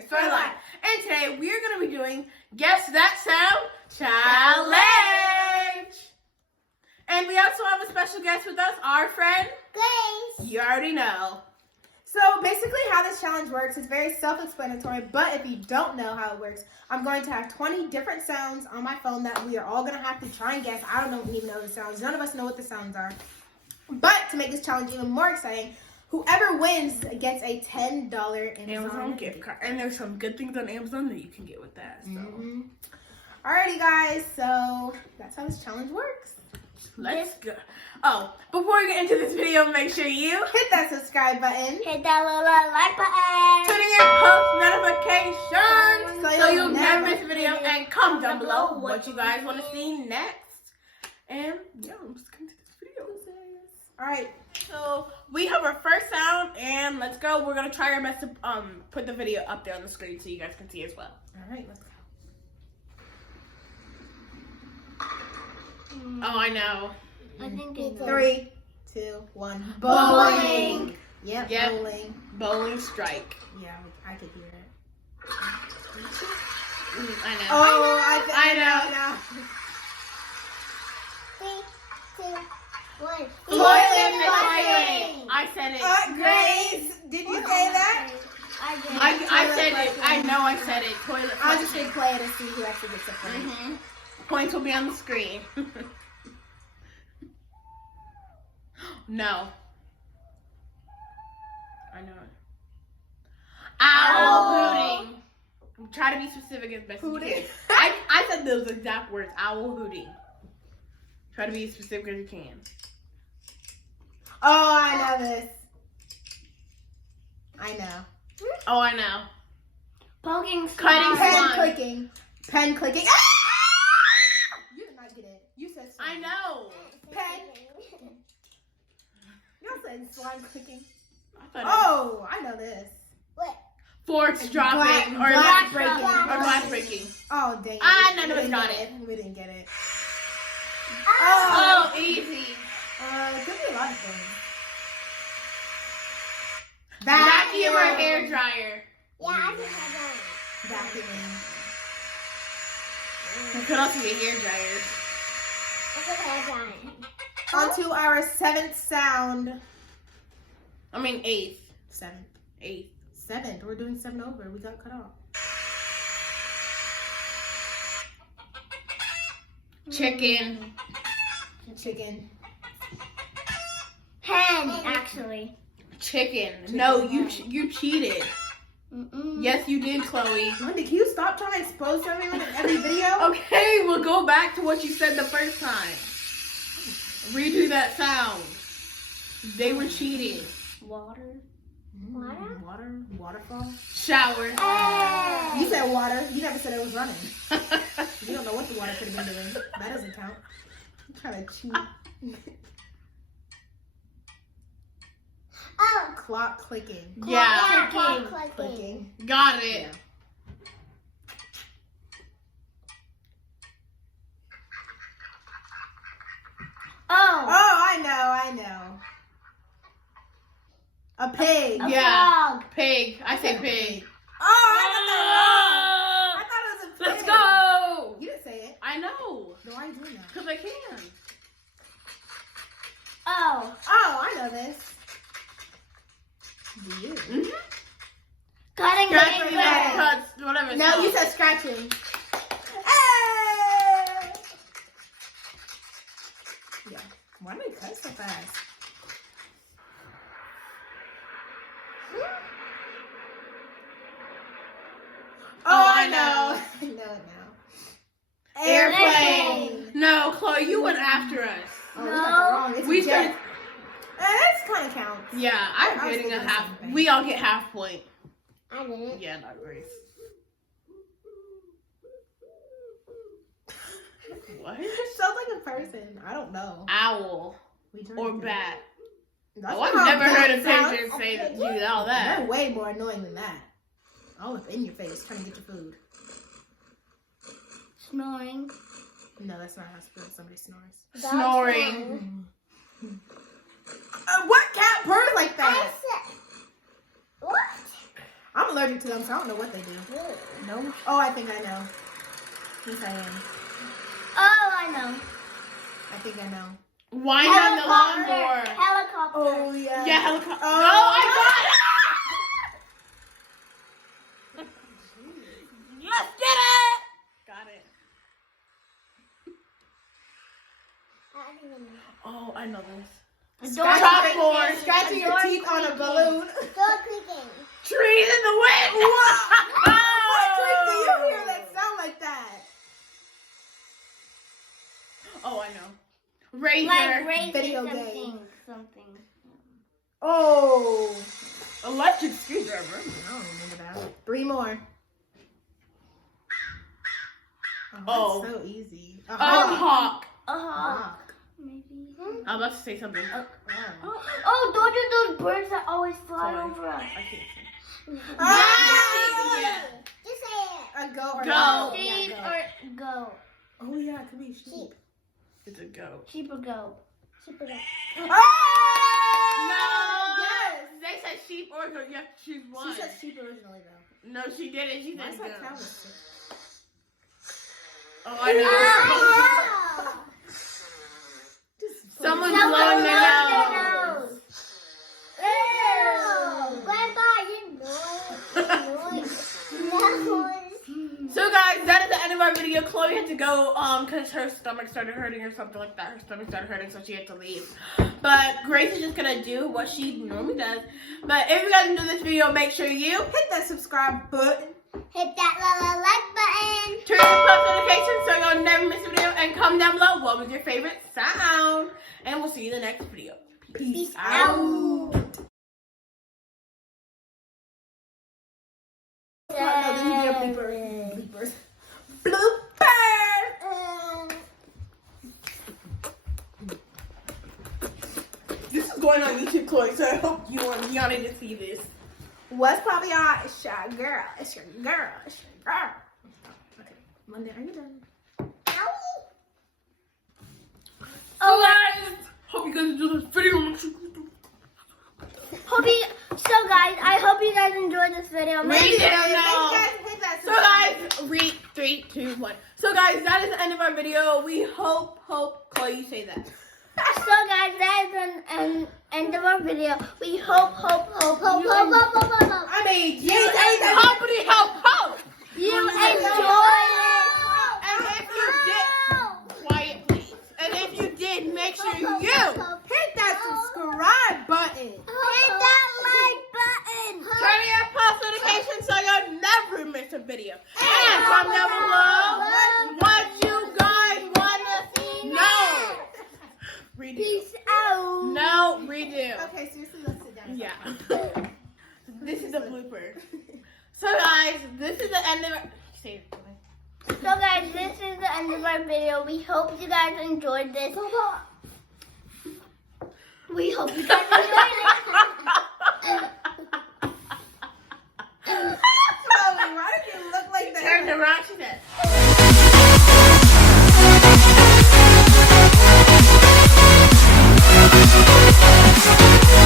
sister, Storyline. And today we are going to be doing Guess That Sound Challenge. And we also have a special guest with us, our friend Grace. You already know. So basically how this challenge works is very self-explanatory, but if you don't know how it works, I'm going to have 20 different sounds on my phone that we are all going to have to try and guess. I don't even know the sounds. None of us know what the sounds are. But to make this challenge even more exciting, whoever wins gets a $10 Amazon gift card. And there's some good things on Amazon that you can get with that. So. Alrighty guys, so that's how this challenge works. Let's go. Oh, before we get into this video, make sure you Hit that subscribe button. Hit that little like button. turn on your post notifications so you'll never miss a video, and comment down below what you guys want to see next. And yeah, let's get into this video. Alright. So we have our first sound, and let's go. We're gonna try our best to put the video up there on the screen so you guys can see as well. Alright, let's go. Oh, I know. I think it's 3, 2, 1. Bowling. Yep, Yep. bowling. Bowling strike. Yeah, I could hear it. I know. Oh, I know. now. 3, 2, 1. Toilet flushing. I said it. Grace, did you say that? I did. I said it. I know I said it. Toilet I'll just flushing. play it and see who actually gets a point. Mhm. Points will be on the screen. No. I know it. Owl hooting. Try to be specific as best you can. I said those exact words. Owl hooting. Try to be as specific as you can. Oh, I know this. I know. Oh, I know. Poking Cutting slime. slime. Pen clicking. Pen clicking. Ah! You did not get it. You said slime. I know. Pen. You said slime clicking. I thought Oh, I know this. What? forks dropping or glass breaking. breaking. Or glass breaking. Oh, dang. None of us got it. We didn't get it. Oh, easy. It could be a lot of things. Vacuum or hair dryer. Yeah, I think I got it. Vacuuming. It could also be a hair dryer. I think I got it. On to our 7th sound. I mean 8th. 7th. 8th. 7th. We're doing 7 over. We got cut off. Chicken. Chicken. Hen, actually. Chicken. No, you cheated. Mm-mm. Yes, you did, Chloe. Wendy, can you stop trying to expose everyone in every video? Okay, we'll go back to what you said the first time. Redo that sound. They were cheating. Water. Water? Waterfall? Shower. You said water. You never said it was running. You don't know what the water could have been doing. That doesn't count. I'm trying to cheat. Oh. Clock clicking. Yeah. Clicking. Got it. Yeah. Oh. Oh, I know. A pig. A Yeah. frog. Pig. I say pig. Oh, I thought it was a pig. Let's go. You didn't say it. I know. No, I do know. Because I can. Oh. Oh, I know this. Do you? Mm-hmm. Cutting Scratching paper. that cuts, whatever. it's No, called. you said scratching. Hey! Yeah. Why do they cut so fast? Oh, I know. I know it now. Airplane. No, Chloe, you went after us. Oh, we got that wrong. It's We a jet. started. That's kind of counts. Yeah, I'm I was getting a thinking half. the same thing. We all get half point. I didn't. Yeah, not Grace. What? It sounds like a person. I don't know. Owl We turned or it. bat. That's Oh, I've how never bat heard a sounds. pigeon say that, do all that. They're way more annoying than that. All up in your face trying to get your food. Snoring. No, that's not how somebody snores. Snoring. What cat purrs like I that? said. What? I'm allergic to them, so I don't know what they do. No? Oh, I think I know. Yes, I am. Oh, I know. I think I know. Wind on the lawnmower. Helicopter. Oh, yeah. Yeah, helicopter. Oh. No, I got it! Let's get it! Got it. Oh, I know this. Scratching, scratching your teeth on a balloon. Door creaking. Trees in the wind! What trick do you hear that sound like that? Oh, I know. Razor. Like raising Video something. game. Something. Oh. Electric screwdriver. I don't remember that. 3 more. Oh. That's so easy. A hawk. A hawk. Hawk. Maybe. I'm about to say something. Oh, those are those birds that always fly Sorry. over us. I can't say. Ah! Yeah. Just say it. A goat or Go. no? Sheep Yeah, or goat. Oh yeah, it could be sheep. It's a goat. Sheep or goat. Sheep or goat. Oh! No! Yes. They said sheep or goat. You have to choose one. She said sheep originally though. No, she didn't. She Why said is that goat. cow? Oh, I know. Just Someone's put it- blowing their nose. nose. Ew. Grandpa, you know. So guys, that is the end of our video. Chloe had to go because her stomach started hurting or something like that. Her stomach started hurting, so she had to leave. But Grace is just gonna do what she normally does. But if you guys enjoyed this video, make sure you hit that subscribe button. Hit that like button. turn on post notifications so you'll never miss a video, and comment down below what was your favorite sound. And we'll see you in the next video. Peace out. out. No, these are bloopers. Bloopers. This is going on YouTube, Chloe, so I hope you want Gianna to see this. What's poppin', y'all? It's your girl. It's your girl. It's your girl. Okay, Monday, are you done? Oh, guys, hope you guys enjoyed this video. So guys, I hope you guys enjoyed this video. Read it now. Hit that So guys, read 3, 2, 1. So guys, that is the end of our video. We hope, Chloe, you say that. So guys, that is an end of our video. We hope. I mean, Company hope. You enjoyed it. And if you did, quiet please. And if you did, make sure you hit that subscribe button. Hit that like button. turn on your post notifications so you'll never miss a video. And comment down below what you guys want to know. Redo. Peace out. No, redo. Okay, seriously, let's sit down. Yeah. This is a blooper. So guys, this is the end of our... Say it. So guys, this is the end of our video. We hope you guys enjoyed this. We hope you guys enjoyed it.